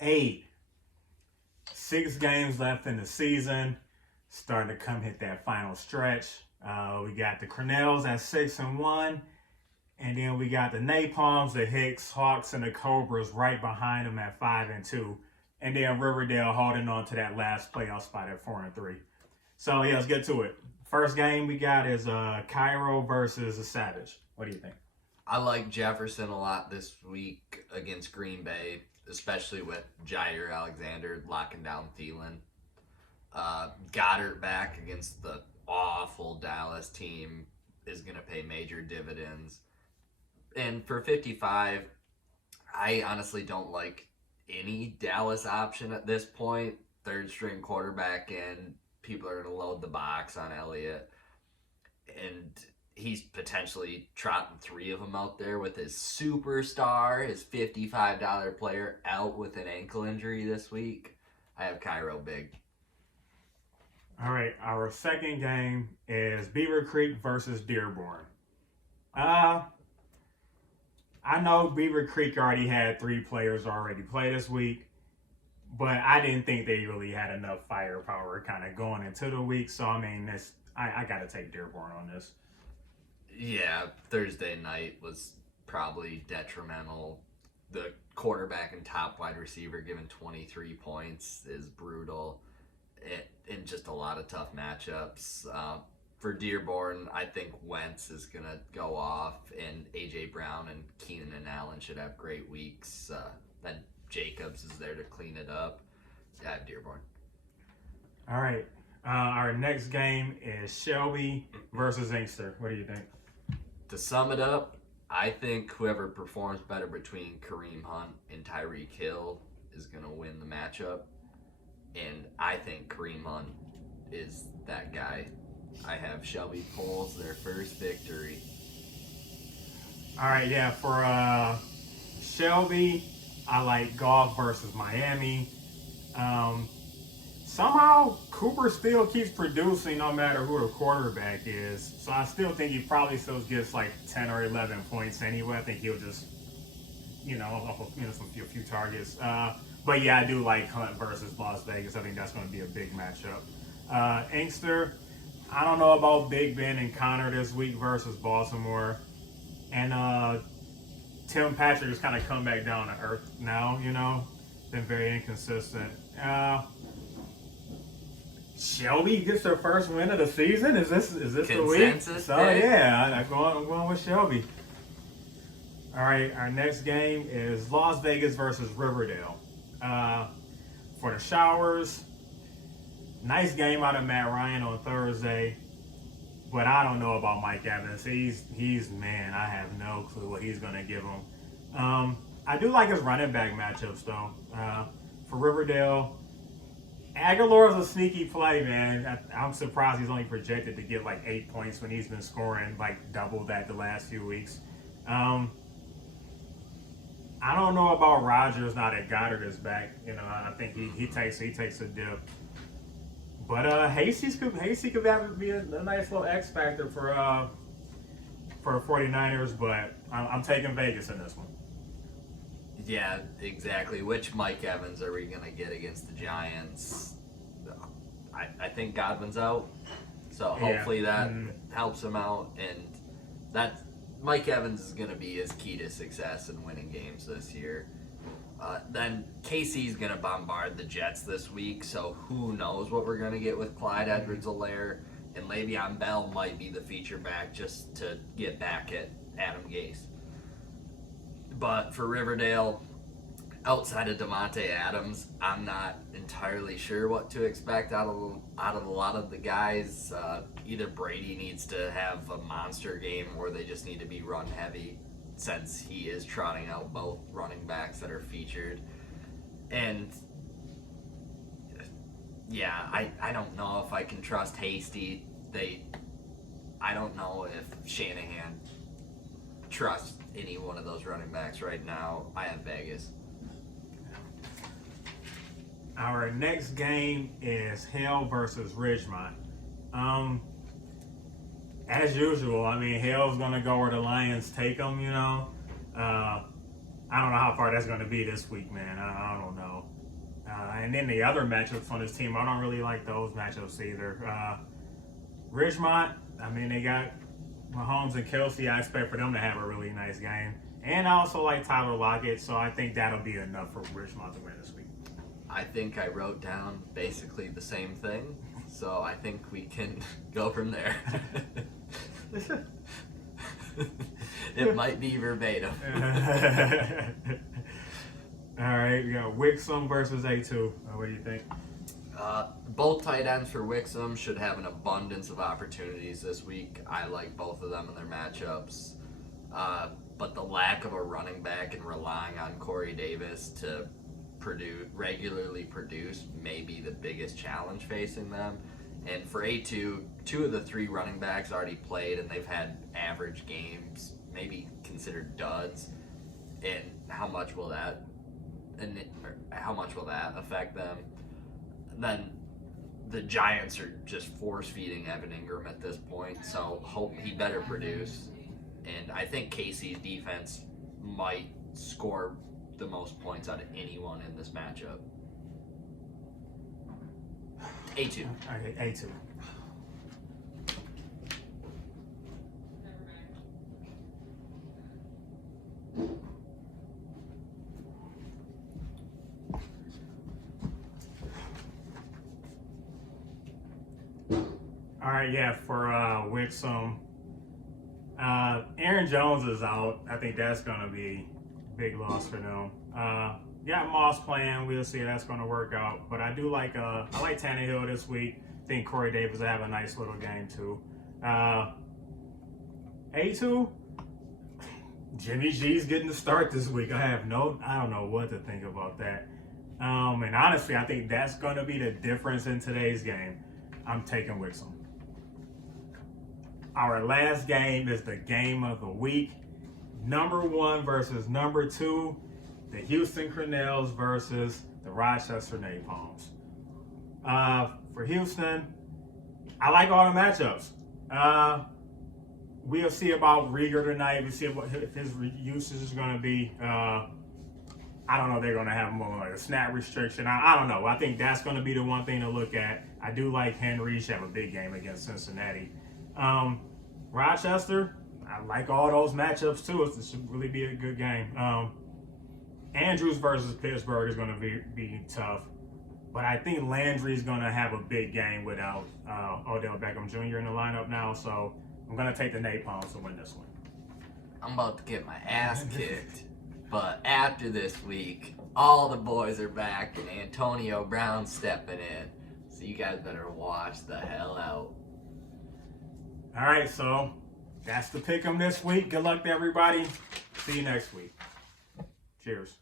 8. 6 games left in the season. Starting to come hit that final stretch. We got the Cornells at 6-1. And then we got the Napalms, the Hicks, Hawks, and the Cobras right behind them at 5-2. And then Riverdale holding on to that last playoff spot at 4-3. So yeah, let's get to it. First game we got is Cairo versus the Savage. What do you think? I like Jefferson a lot this week against Green Bay, especially with Jair Alexander locking down Thielen. Goddard back against the awful Dallas team is going to pay major dividends. And for 55, I honestly don't like any Dallas option at this point. Third string quarterback in, people are going to load the box on Elliott. And he's potentially trotting 3 of them out there with his superstar, his $55 player, out with an ankle injury this week. I have Cairo big. All right, our second game is Beaver Creek versus Dearborn. I know Beaver Creek already had 3 players already play this week, but I didn't think they really had enough firepower kind of going into the week. So, I mean, I got to take Dearborn on this. Yeah, Thursday night was probably detrimental. The quarterback and top wide receiver giving 23 points is brutal. In just a lot of tough matchups. For Dearborn, I think Wentz is going to go off, and A.J. Brown and Keenan and Allen should have great weeks. Then Jacobs is there to clean it up. I have Dearborn. All right. Our next game is Shelby versus Inkster. What do you think? To sum it up, I think whoever performs better between Kareem Hunt and Tyreek Hill is going to win the matchup. And I think Kareem Hunt is that guy. I have Shelby pulls their first victory. All right, yeah. For Shelby, I like Goff versus Miami. Somehow Cooper still keeps producing no matter who the quarterback is. So I still think he probably still gets like 10 or 11 points anyway. I think he'll just, off of a few targets. But yeah, I do like Hunt versus Las Vegas. I think that's going to be a big matchup. Inkster, I don't know about Big Ben and Connor this week versus Baltimore. And Tim Patrick has kind of come back down to earth now, been very inconsistent. Shelby gets their first win of the season. Is this the week? So yeah, I'm going with Shelby. All right, our next game is Las Vegas versus Riverdale. For the Showers, nice game out of Matt Ryan on Thursday, but I don't know about Mike Evans. He's man, I have no clue what he's gonna give him. I do like his running back matchups though. For Riverdale, Aguilar is a sneaky play, man. I'm surprised he's only projected to get like 8 points when he's been scoring like double that the last few weeks. I don't know about Rodgers now that Goddard is back. I think he takes a dip. But Hasty could be a nice little X factor for 49ers, but I'm taking Vegas in this one. Yeah, exactly. Which Mike Evans are we going to get against the Giants? I think Godwin's out, so hopefully that helps him out. And that Mike Evans is going to be his key to success in winning games this year. Then KC's going to bombard the Jets this week, so who knows what we're going to get with Clyde Edwards-Helaire. And Le'Veon Bell might be the feature back just to get back at Adam Gase. But for Riverdale, outside of Davante Adams, I'm not entirely sure what to expect out of a lot of the guys. Either Brady needs to have a monster game or they just need to be run heavy, since he is trotting out both running backs that are featured. And yeah, I don't know if I can trust Hasty. I don't know if Shanahan trusts any one of those running backs right now. I have Vegas. Our next game is Hale versus Ridgemont. As usual, I mean, Hale's going to go where the Lions take them, I don't know how far that's going to be this week, man. I don't know. And then the other matchups on this team, I don't really like those matchups either. Ridgemont, I mean, they got Mahomes and Kelsey. I expect for them to have a really nice game. And I also like Tyler Lockett, so I think that'll be enough for Ridgemont to win this week. I think I wrote down basically the same thing, so I think we can go from there. It might be verbatim. All right, we got Wixom versus A2. What do you think? Both tight ends for Wixom should have an abundance of opportunities this week. I like both of them in their matchups. But the lack of a running back and relying on Corey Davis to regularly produce may be the biggest challenge facing them. And for A2, 2 of the 3 running backs already played and they've had average games, maybe considered duds. And how much will that affect them? Then the Giants are just force feeding Evan Ingram at this point, so hope he better produce. And I think KC's defense might score the most points out of anyone in this matchup. A2. Okay, A2. All right, yeah, for Wixom, Aaron Jones is out. I think that's going to be a big loss for them. Got Moss playing. We'll see if that's going to work out. But I do like I like Tannehill this week. I think Corey Davis will have a nice little game too. A2, Jimmy G's getting the start this week. I don't know what to think about that. And honestly, I think that's going to be the difference in today's game. I'm taking Wixom. Our last game is the game of the week. Number 1 versus number 2. The Houston Crenels versus the Rochester Napalms. For Houston, I like all the matchups. We'll see about Rieger tonight. We'll see if his usage is going to be. I don't know if they're going to have more like a snap restriction. I don't know. I think that's going to be the one thing to look at. I do like Henry. He should have a big game against Cincinnati. Rochester, I like all those matchups too. It should really be a good game. Andrews versus Pittsburgh is going to be tough. But I think Landry's going to have a big game without Odell Beckham Jr. in the lineup now. So I'm going to take the Napalms to win this one. I'm about to get my ass kicked. But after this week, all the boys are back and Antonio Brown's stepping in. So you guys better watch the hell out. All right, so that's the pick 'em this week. Good luck to everybody. See you next week. Cheers.